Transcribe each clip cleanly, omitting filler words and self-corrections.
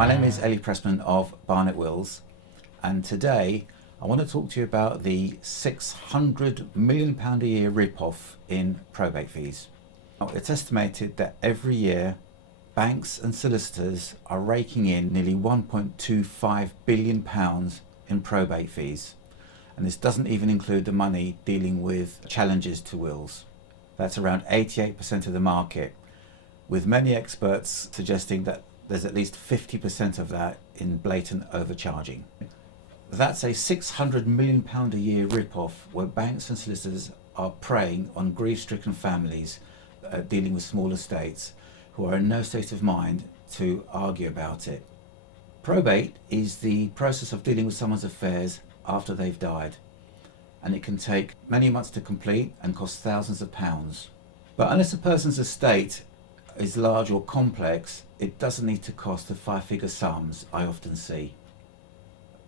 My name is Ellie Pressman of Barnet Wills, and today I want to talk to you about the £600 million a year rip-off in probate fees. Now, it's estimated that every year banks and solicitors are raking in nearly £1.25 billion in probate fees, and this doesn't even include the money dealing with challenges to wills. That's around 88% of the market, with many experts suggesting that there's at least 50% of that in blatant overcharging. That's a £600 million a year rip-off where banks and solicitors are preying on grief-stricken families dealing with small estates who are in no state of mind to argue about it. Probate is the process of dealing with someone's affairs after they've died, and it can take many months to complete and cost thousands of pounds. But unless a person's estate is large or complex, it doesn't need to cost the five-figure sums I often see.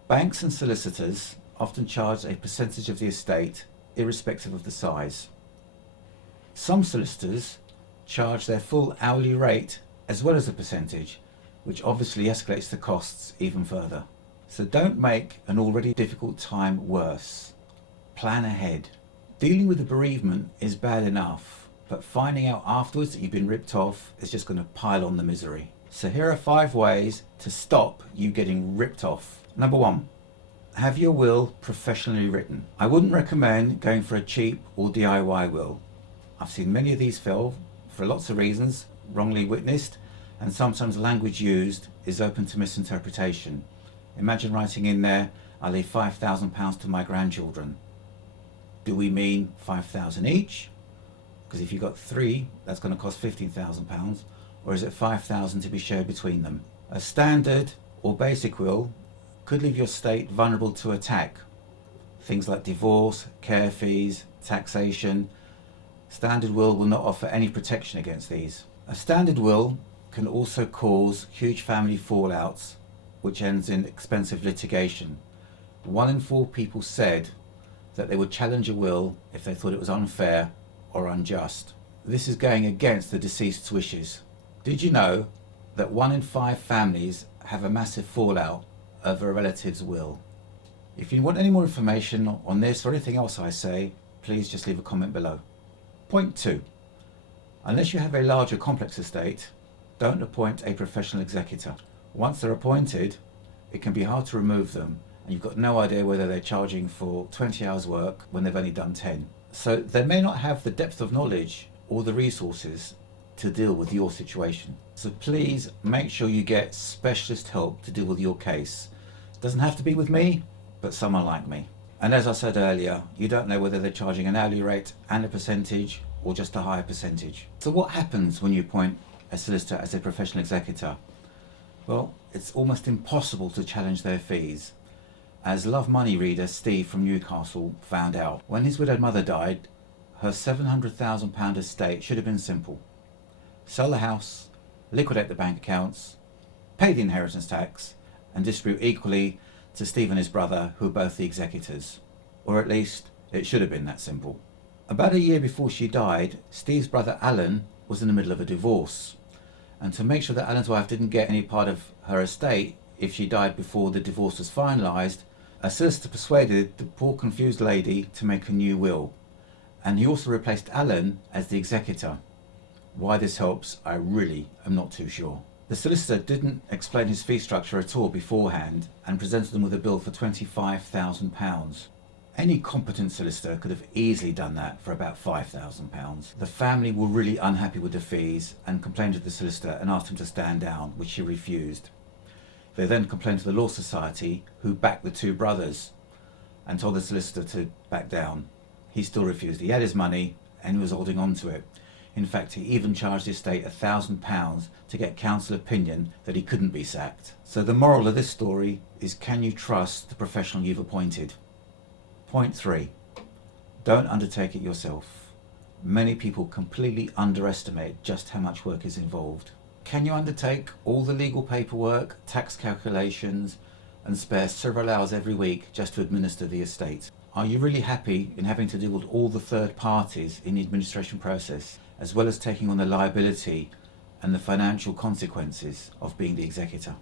Banks and solicitors often charge a percentage of the estate, irrespective of the size. Some solicitors charge their full hourly rate as well as a percentage, which obviously escalates the costs even further. So don't make an already difficult time worse. Plan ahead. Dealing with the bereavement is bad enough, but finding out afterwards that you've been ripped off is just going to pile on the misery. So here are 5 ways to stop you getting ripped off. Number 1, have your will professionally written. I wouldn't recommend going for a cheap or DIY will. I've seen many of these fail for lots of reasons, wrongly witnessed, and sometimes language used is open to misinterpretation. Imagine writing in there, I leave £5,000 to my grandchildren. Do we mean 5,000 each? Because if you've got 3, that's going to cost £15,000, or is it 5,000 to be shared between them? A standard or basic will could leave your estate vulnerable to attack. Things like divorce, care fees, taxation. Standard will not offer any protection against these. A standard will can also cause huge family fallouts, which ends in expensive litigation. 1 in 4 people said that they would challenge a will if they thought it was unfair or unjust. This is going against the deceased's wishes. Did you know that 1 in 5 families have a massive fallout over a relative's will? If you want any more information on this or anything else I say, please just leave a comment below. Point 2. Unless you have a large or complex estate, don't appoint a professional executor. Once they're appointed, it can be hard to remove them, and you've got no idea whether they're charging for 20 hours work when they've only done 10. So they may not have the depth of knowledge or the resources to deal with your situation. So please make sure you get specialist help to deal with your case. It doesn't have to be with me, but someone like me. And as I said earlier, you don't know whether they're charging an hourly rate and a percentage or just a higher percentage. So what happens when you appoint a solicitor as a professional executor? Well, it's almost impossible to challenge their fees. As Lovemoney reader Steve from Newcastle found out, when his widowed mother died, her £700,000 estate should have been simple. Sell the house, liquidate the bank accounts, pay the inheritance tax, and distribute equally to Steve and his brother, who are both the executors. Or at least, it should have been that simple. About a year before she died, Steve's brother Alan was in the middle of a divorce. And to make sure that Alan's wife didn't get any part of her estate if she died before the divorce was finalised, a solicitor persuaded the poor confused lady to make a new will, and he also replaced Alan as the executor. Why this helps, I really am not too sure. The solicitor didn't explain his fee structure at all beforehand and presented them with a bill for £25,000. Any competent solicitor could have easily done that for about £5,000. The family were really unhappy with the fees and complained to the solicitor and asked him to stand down, which he refused. They then complained to the Law Society, who backed the 2 brothers, and told the solicitor to back down. He still refused. He had his money and he was holding on to it. In fact, he even charged the estate £1,000 to get council opinion that he couldn't be sacked. So the moral of this story is, can you trust the professional you've appointed? Point 3. Don't undertake it yourself. Many people completely underestimate just how much work is involved. Can you undertake all the legal paperwork, tax calculations, and spare several hours every week just to administer the estate? Are you really happy in having to deal with all the third parties in the administration process, as well as taking on the liability and the financial consequences of being the executor?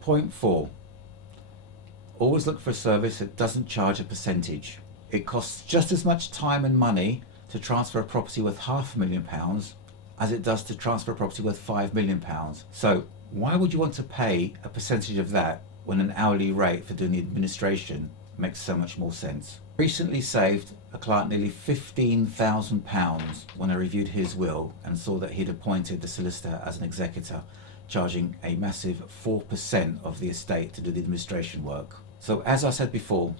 Point 4. Always look for a service that doesn't charge a percentage. It costs just as much time and money to transfer a property worth £500,000 as it does to transfer a property worth £5 million. So why would you want to pay a percentage of that when an hourly rate for doing the administration makes so much more sense? Recently saved a client nearly £15,000 when I reviewed his will and saw that he'd appointed the solicitor as an executor, charging a massive 4% of the estate to do the administration work. So as I said before,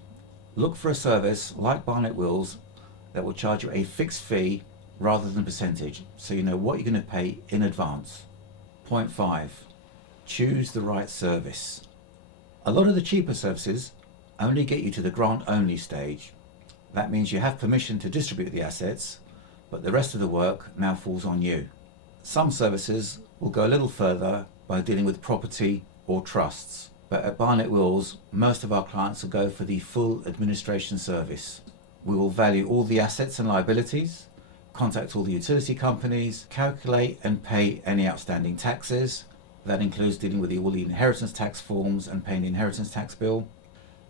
look for a service like Barnet Wills that will charge you a fixed fee rather than a percentage, so you know what you're going to pay in advance. Point 5. Choose the right service. A lot of the cheaper services only get you to the grant only stage. That means you have permission to distribute the assets, but the rest of the work now falls on you. Some services will go a little further by dealing with property or trusts, but at Barnet Wills most of our clients will go for the full administration service. We will value all the assets and liabilities, contact all the utility companies, calculate and pay any outstanding taxes. That includes dealing with all the inheritance tax forms and paying the inheritance tax bill,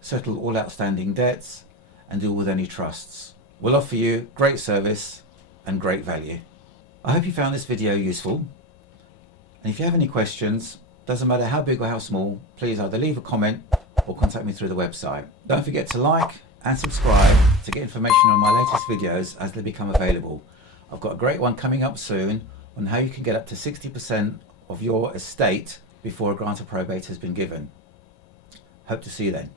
settle all outstanding debts, and deal with any trusts. We'll offer you great service and great value. I hope you found this video useful, and if you have any questions, doesn't matter how big or how small, please either leave a comment or contact me through the website. Don't forget to like and subscribe to get information on my latest videos as they become available. I've got a great one coming up soon on how you can get up to 60% of your estate before a grant of probate has been given. Hope to see you then.